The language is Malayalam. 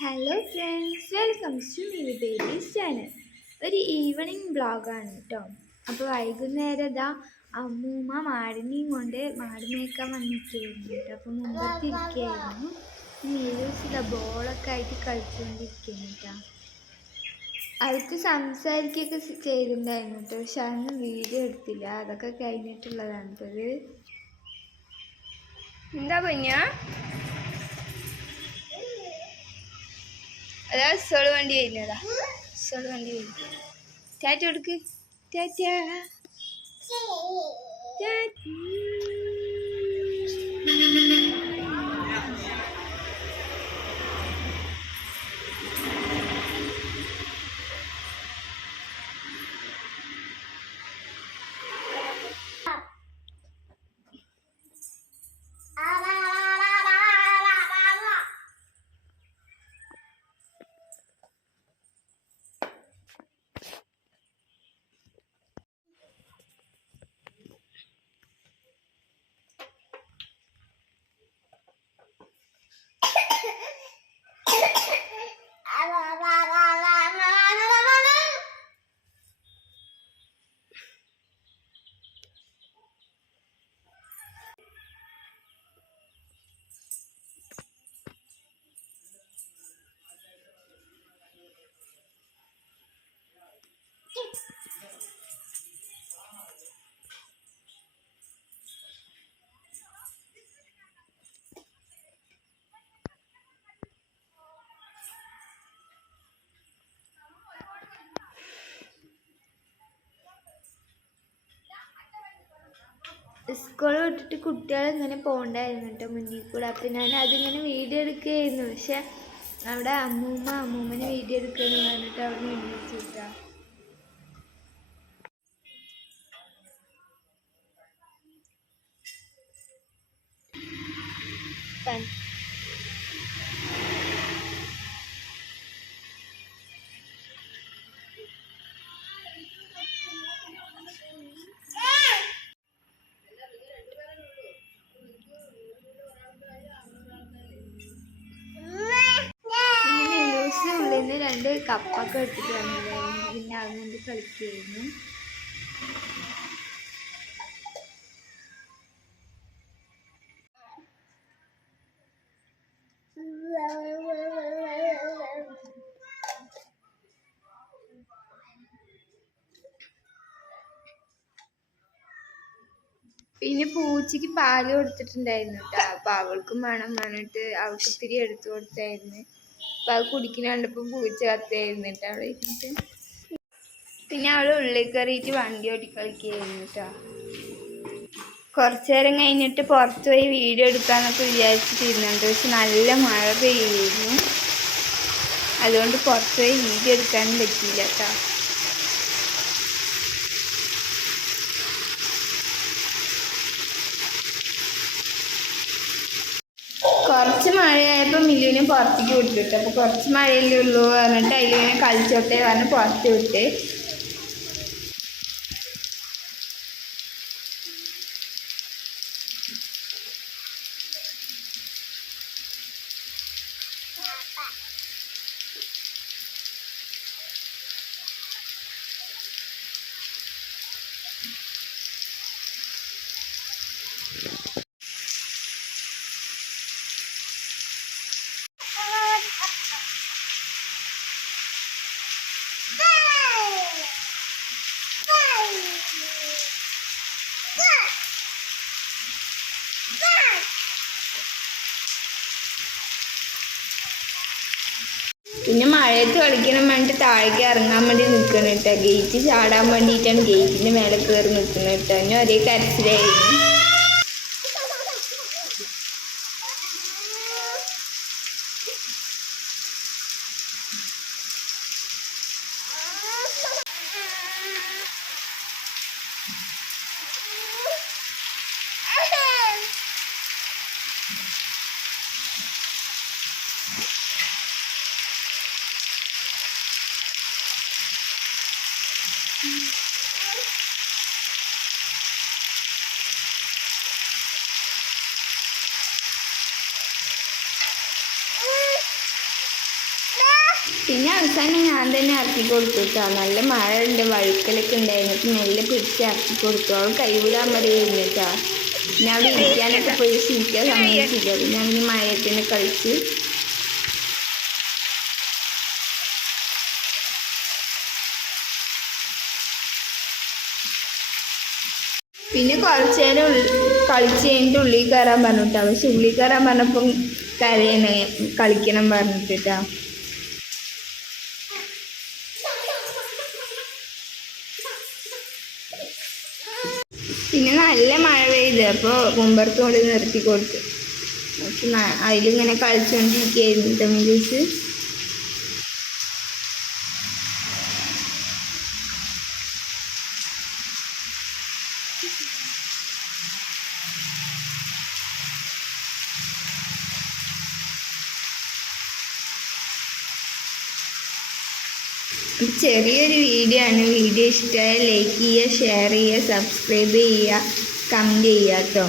Hello friends, welcome to mini babies channel. ഒരു ഈവനിങ് ബ്ലോഗാണ് കേട്ടോ. അപ്പോൾ വൈകുന്നേരം ഇതാ അമ്മൂമ്മ മാടിനെയും കൊണ്ട് മാട് മേയ്ക്കാൻ വന്നിരിക്കുകയായിരുന്നു കേട്ടോ. അപ്പോൾ മുമ്പത്തിരിക്കുകയായിരുന്നു. നീലൂസ് ഇതാ ബോളൊക്കെ ആയിട്ട് കളിച്ചുകൊണ്ടിരിക്കുന്നു കേട്ടോ. അവർക്ക് സംസാരിക്കുകയൊക്കെ ചെയ്തിട്ടുണ്ടായിരുന്നു കേട്ടോ, പക്ഷെ അതൊന്നും വീഡിയോ എടുത്തില്ല. അതൊക്കെ കഴിഞ്ഞിട്ടുള്ളതാണ് കേട്ടത്. എന്താ പഞ്ഞ അതാ സോള് വണ്ടി വരുന്നതാ. സോള് വണ്ടി വരും. ടാറ്റ കൊടുക്ക്. ടാറ്റ. സ്കൂൾ വിട്ടിട്ട് കുട്ടികൾ ഇങ്ങനെ പോകണ്ടായിരുന്നു കേട്ടോ മുന്നിൽ കൂടെ. അപ്പം ഞാൻ അതിങ്ങനെ വീഡിയോ എടുക്കുകയായിരുന്നു. പക്ഷെ അവിടെ അമ്മൂമ്മനെ വീഡിയോ എടുക്കുകയെന്ന് പറഞ്ഞിട്ട് അവിടെ നിന്ന് വെച്ചിട്ടാ. രണ്ട് കപ്പൊക്കെ എടുത്തിട്ട് വന്നതായിരുന്നു. പിന്നെ അതുകൊണ്ട് കളിക്കുകയായിരുന്നു. പിന്നെ പൂച്ചയ്ക്ക് പാല് കൊടുത്തിട്ടുണ്ടായിരുന്നു കേട്ടോ. അപ്പൊ അവൾക്കും വേണം പറഞ്ഞിട്ട് അവൾക്ക് ഇത്തിരി എടുത്തു കൊടുത്തായിരുന്നു. അപ്പൊ അത് കുടിക്കുന്ന കണ്ടപ്പോൾ പൂച്ച കത്തായിരുന്നു കേട്ടോ അവിടെ ഇരുന്നിട്ട്. പിന്നെ അവൾ ഉള്ളിൽ കയറിയിട്ട് വണ്ടി ഓടി കളിക്കുകയായിരുന്നു കേട്ടോ. കുറച്ചു നേരം കഴിഞ്ഞിട്ട് പുറത്ത് പോയി വീഡിയോ എടുക്കാന്നൊക്കെ വിചാരിച്ചിട്ടിരുന്നുണ്ട്. പക്ഷെ നല്ല മഴ പെയ്യുന്നു. അതുകൊണ്ട് പുറത്ത് പോയി വീഡിയോ എടുക്കാനും പറ്റിയില്ല കേട്ടോ. കുറച്ച് മഴയായപ്പോൾ മില്ലുവിനെ പുറത്തേക്ക് വിട്ടിട്ട്. അപ്പോൾ കുറച്ച് മഴയല്ലേ ഉള്ളൂ പറഞ്ഞിട്ട് അതിലിങ്ങനെ കളിച്ചോട്ടെ പറഞ്ഞ് പുറത്ത് വിട്ട്. പിന്നെ മഴയത്ത് കളിക്കണം വേണ്ടിട്ട് താഴേക്ക് ഇറങ്ങാൻ വേണ്ടി നിൽക്കണം കേട്ടോ. ഗേറ്റ് ചാടാൻ വേണ്ടിയിട്ടാണ് ഗേറ്റിൻ്റെ മേലെ കയറി നിൽക്കുന്നത് കേട്ടോ. തന്നെ ഒരേ കരച്ചിലായിരുന്നു. പിന്നെ അവസാനം ഞാൻ തന്നെ ഇറക്കി കൊടുത്തു കേട്ടോ. നല്ല മഴ ഉണ്ട്, വഴുക്കലൊക്കെ ഉണ്ടായിരുന്നു. അപ്പം മെല്ലെ പിടിച്ച് ഇറക്കി കൊടുത്തു. അവൾ കൈവിടാൻ പറയുന്നു കേട്ടോ. പിന്നെ അവിടെ ഇരിക്കാനൊക്കെ പോയി ഇരിക്കാൻ സമ്മതിച്ചില്ല. പിന്നെ അവന് മഴയത്തിന് കളിച്ച്. പിന്നെ കുറച്ച് നേരം കളിച്ച് കഴിഞ്ഞിട്ട് ഉള്ളിൽ കയറാൻ പറഞ്ഞിട്ടാ. പക്ഷെ ഉള്ളിൽ കയറാൻ പറഞ്ഞപ്പം കരയണേ, കളിക്കണം പറഞ്ഞിട്ടാ. പിന്നെ നല്ല മഴ പെയ്ത് അപ്പോൾ മുമ്പർത്ത് കൊണ്ട് നിർത്തി കൊടുത്തു. അപ്പം അതിലിങ്ങനെ കളിച്ചുകൊണ്ടിരിക്കുകയായിരുന്നു തമിഴ്സ്. ചെറിയൊരു വീഡിയോ ആണ്. വീഡിയോ ഇഷ്ടമായ ലൈക്ക് ചെയ്യുക, ഷെയർ ചെയ്യുക, സബ്സ്ക്രൈബ് ചെയ്യുക, കമൻറ്റ് ചെയ്യുക കേട്ടോ.